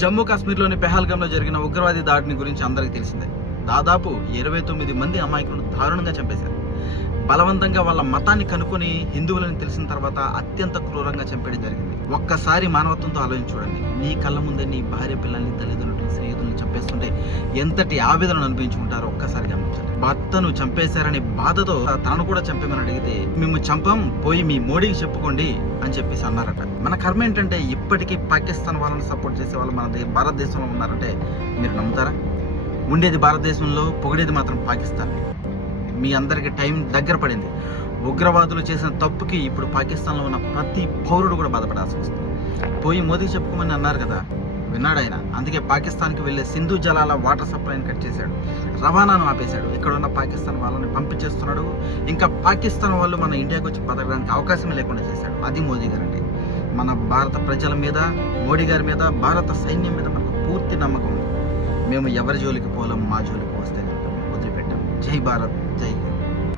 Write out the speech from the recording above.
జమ్మూ కాశ్మీర్లోని పెహల్గాంలో జరిగిన ఉగ్రవాది దాడిని గురించి అందరికీ తెలిసిందే. దాదాపు 29 మంది అమాయకులను దారుణంగా చంపేశారు. బలవంతంగా వాళ్ళ మతాన్ని కనుక్కొని హిందువులని తెలిసిన తర్వాత అత్యంత క్రూరంగా చంపేయడం జరిగింది. ఒక్కసారి మానవత్వంతో ఆలోచించి చూడండి. నీ కళ్ళ ముందే నీ భార్య పిల్లల్ని, తల్లిదండ్రులు, స్నేహితులను చంపేస్తుంటే ఎంతటి ఆవేదనను అనిపించుకుంటారో ఒక్కసారి గమనించండి. భర్తను చంపేశారని బాధతో తనను కూడా చంపేమని అడిగితే మేము చంపం, పోయి మీ మోడీకి చెప్పుకోండి అని చెప్పేసి అన్నారట. మన కర్మ ఏంటంటే ఇప్పటికీ పాకిస్తాన్ వాళ్ళని సపోర్ట్ చేసే వాళ్ళు మన భారతదేశంలో ఉన్నారంటే మీరు నమ్ముతారా? ఉండేది భారతదేశంలో, పొగిడేది మాత్రం పాకిస్తాన్. మీ అందరికీ టైం దగ్గర పడింది. ఉగ్రవాదులు చేసిన తప్పుకి ఇప్పుడు పాకిస్తాన్లో ఉన్న ప్రతి పౌరుడు కూడా బాధపడాల్సి వస్తుంది. పోయి మోదీకి చెప్పుకోమని అన్నారు కదా, విన్నాడు ఆయన. అందుకే పాకిస్తాన్కి వెళ్ళే సింధు జలాల వాటర్ సప్లైని కట్ చేశాడు, రవాణాను ఆపేశాడు, ఇక్కడ ఉన్న పాకిస్తాన్ వాళ్ళని పంపించేస్తున్నాడు. ఇంకా పాకిస్తాన్ వాళ్ళు మన ఇండియాకి వచ్చి బతకడానికి అవకాశమే లేకుండా చేశాడు. అది మోదీ గారు అంటే. మన భారత ప్రజల మీద, మోడీ గారి మీద, భారత సైన్యం మీద మనకు పూర్తి నమ్మకం ఉంది. మేము ఎవరి జోలికి పోలేం, మా జోలికి వస్తే వదిలిపెట్టాం. జై భారత్, జై